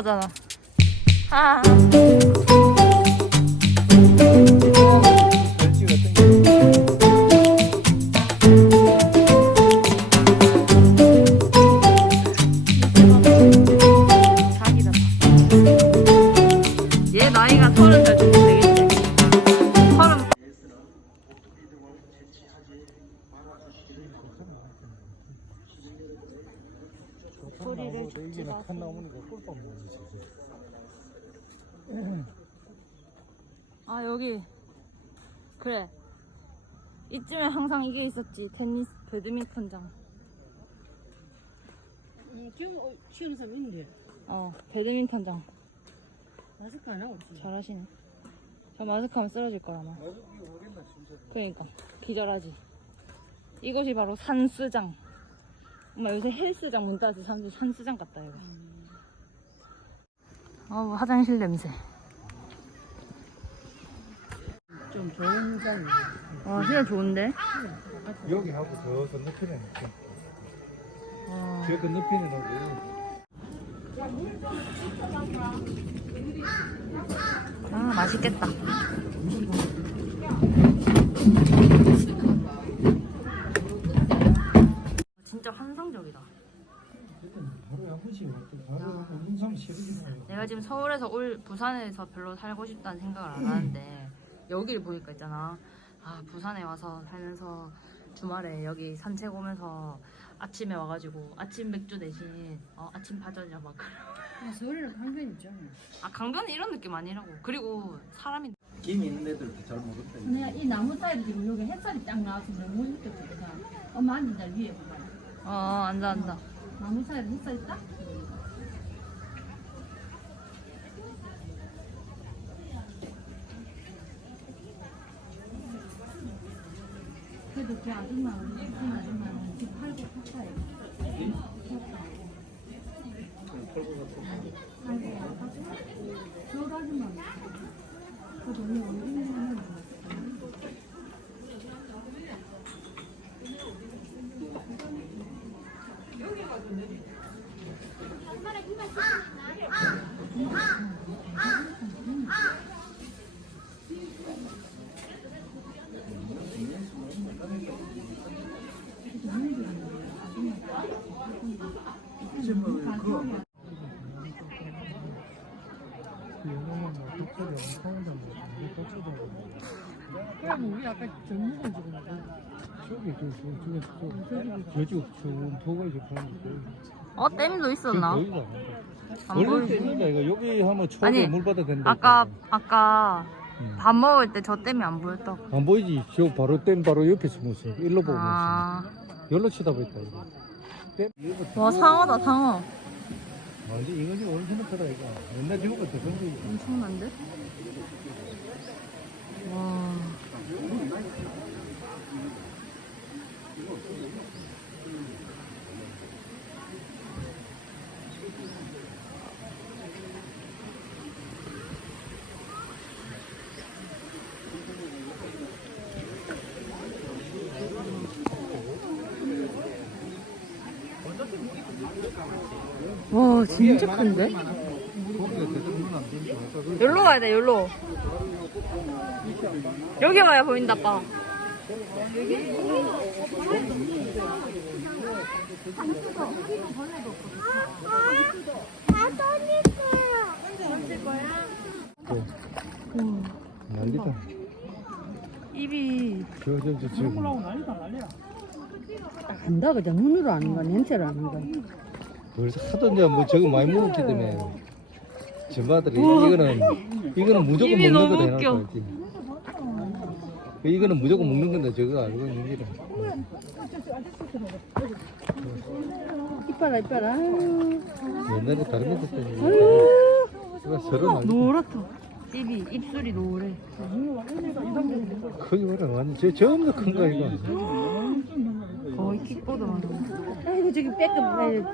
올라오잖 여기 그래. 이쯤에 항상 이게 있었지. 테니스 배드민턴장. 응, 지금 어, 시험 사람 있는데. 어 배드민턴장. 마스크 안 하고 있지. 잘하시네. 저 마스크 하면 쓰러질 거라마. 그러니까. 기절하지. 이것이 바로 산스장. 엄마 요새 헬스장 문 사람들이 산스장 같다 이거. 어 화장실 냄새 좀 좋은 사람. 와 진짜 좋은데 여기 하고 저 건너편에 있죠. 와. 저 건너편에 하고 아 맛있겠다 진짜 환상적이다. 내가 지금 서울에서 올 부산에서 별로 살고 싶다는 생각을 안 하는데 여기를 보니까 있잖아 아 부산에 와서 살면서 주말에 여기 산책 오면서 아침에 와가지고 아침 맥주 대신 어, 아침 파전이야 막 서울에는 강변 있잖아. 아 강변은 이런 느낌 아니라고 그리고 사람이 김 있는 애들 잘 모르겠다. 내가 이 나무 사이에 지금 여기 햇살이 딱 나와서 너무 좋다. 엄마 앉은다 위에 봐봐. 어 앉아 앉아 나무 사이에 햇살이 딱. 그래도 그 아줌마 집 아줌마는 집 팔고 샀어요. 저 아줌마. 그 돈이 어디 있는 영어만 뭐 독서를 엄청 한다 뭐. 독서도 그럼 우리 아까 전문가 지금 저기 저 저기 저 저쪽 저 원포가 이제 보는 어 댐도 있었나? 거기가 안 원래 보이지? 있는데 이거 여기 하면 초에 아니, 물 받아 된다. 아까 아까 응. 밥 먹을 때 저 댐이 안 보였다고 안 보이지? 저 바로 댐 바로 옆에 숨었어. 일로 보고 있어. 아, 열로 쳐다보있다 이거. 댐 이거 와 상어다 상어 완전 이거지 오늘 생각하다 이거. 옛날 같아 성격이. 엄청난데? 와 와 진짜 큰데? 여기로 가야 돼 여기로 여기 와야 보인다 음, 난리다. 입이 저저저 저. 안다 그죠 눈으로 아는 거 냄새로 아는 거 벌써 하도 이제 뭐 저거 많이 먹었기 때문에 전마들이 이거는 이거는 무조건 먹는 거다. 해놓고 있지. 이거는 무조건 먹는 건데 저거 알고 있는 게라. 이뻐라 이뻐라 아유. 옛날에 다른 애들 때문에 이거 서로 난리. 노랗다 입이 입술이 노래 거기 봐라 완전 저 전부 큰거 이거. 거의 킥보드 맞아 아이고 저기 빼끔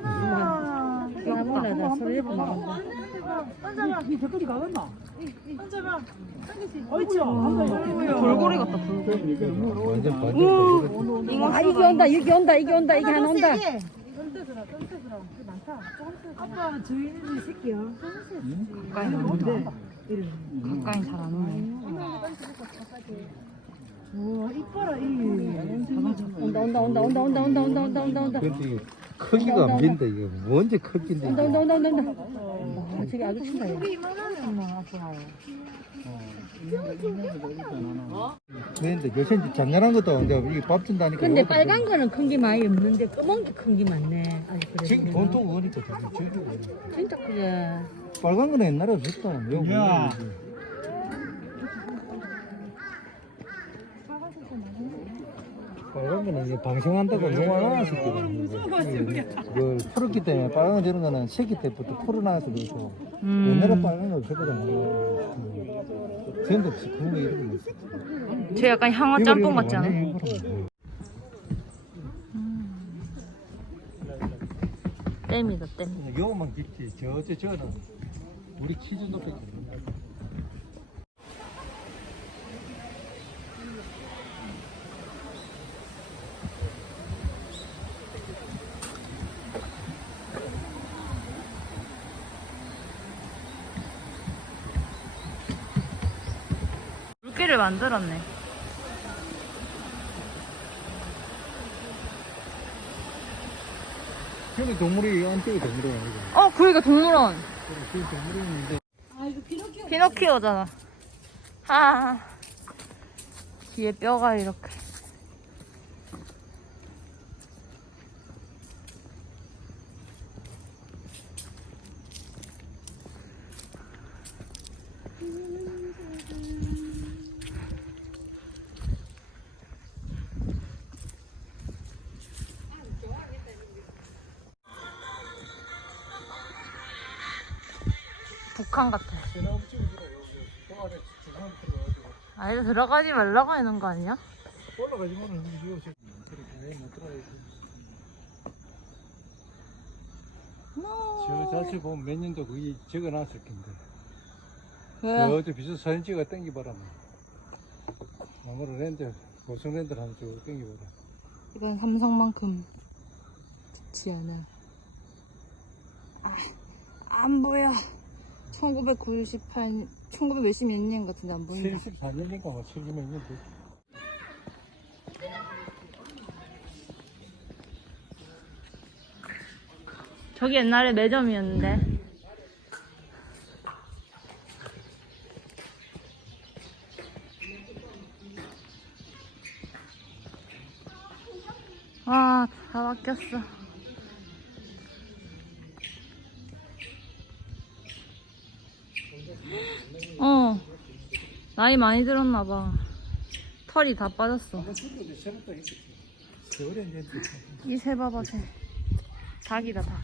아, 나무라다 소리 예쁘 나간다 돌고래 같다 돌고래 완전 완전 잉어 아 이게 온다 여기 온다 이게 온다 이게 하나 온다 아빠 저희는 새끼요. 가까이 나온다. 가까이 잘 안 오네. 와 이뻐라 이. 온다 온다 온다 온다 온다 온다 온다 온다 온다 이게 크기가 안 빈다 이게 뭔지 크긴데 이게. 온다. 와 저기 아주 친다. 아빠. 근데 요새 작년한 것도 이제 이게 밥 준다니까 근데 이것도 빨간 거는 큰 게 많이 없는데 검은 게 큰 게 많네. 그래. 지금 온통 오니까 저기 저기. 진짜 그래. 빨간 거는 옛날에 없었다 야. 빨간 거는 이게 방생한다고 용화나 새끼들. 그 풀었기 때문에 빨간 거 저런 거는 새끼 때부터 풀어놔서 그래서 옛날에 음. 빨간 거 없었거든 전도 그런 거 이런 거 있어 쟤 약간 향어 짬뽕 같지 않아? 땜이다 땜. 요거만 깊지. 저저 저는 우리 키 정도밖 물개를 만들었네. 저기 동물이 안쪽에 동물이 아니고 어, 그러니까 동물원. 저기 동물이 있는데 피노키오잖아. 아. 뒤에 뼈가 이렇게. 북한 같아. 아니 들어가지 말라고 하는 거 아니야? 아예 못 들어가야지 저 자체 보면 몇 년도 그게 적어놨을 텐데 왜? 저저 비서 사진 찍어 땡기봐라 아무로 렌즈 고성 렌즈를 한번 쭉 땡기봐라 이건 삼성만큼 좋지 않아. 아, 안 보여. 1998, 1900 몇십 몇 년 같은데 안 보인다. 74년인가 뭐 70몇 년 됐지 저기 옛날에 매점이었는데. 와, 다 바뀌었어. 어, 나이 많이 들었나 봐. 털이 다 빠졌어. 이 새 봐봐, 새. 닭이다, 닭.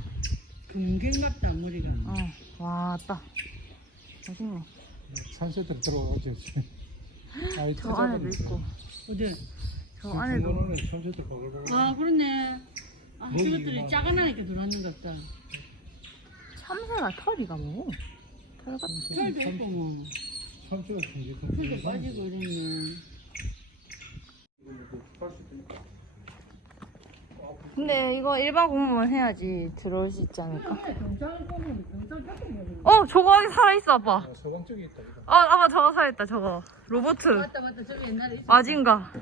금갱 같다 머리가. 어, 와, 따. 멋있네. 산세들 들어오지 아이 저 안에도 있고. 어디? 저 안에도. 산세들 보글보글 아 그렇네. 아 목이 이것들이 막- 작아나니까 들어왔는 것 같다. 참새가 털이가 뭐? 털 같은. 털도 있고 뭐. 굉장히 털도 빠지고 이랬네. 근데 이거 일반 공무원 해야지 들어올 수 있지 않을까? 같은 어, 저거 아직 살아있어, 아빠. 서방 쪽에 있다 이거. 아, 아빠 저거 살아있다, 저거. 로보트. 맞다 맞다 저기 옛날에 있었 마징가.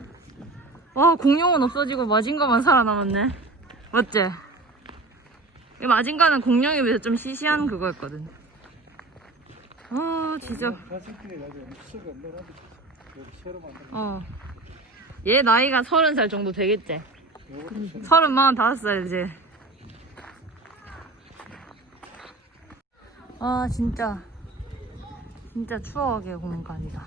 와, 공룡은 없어지고 마징가만 살아남았네. 맞지? 이 마징가는 공룡에 비해서 좀 시시한 그거였거든. 아, 진짜. 어. 얘 나이가 서른 살 정도 되겠지? 요거 서른 마흔 다섯 살 이제. 아 진짜 진짜 추억의 공간이다.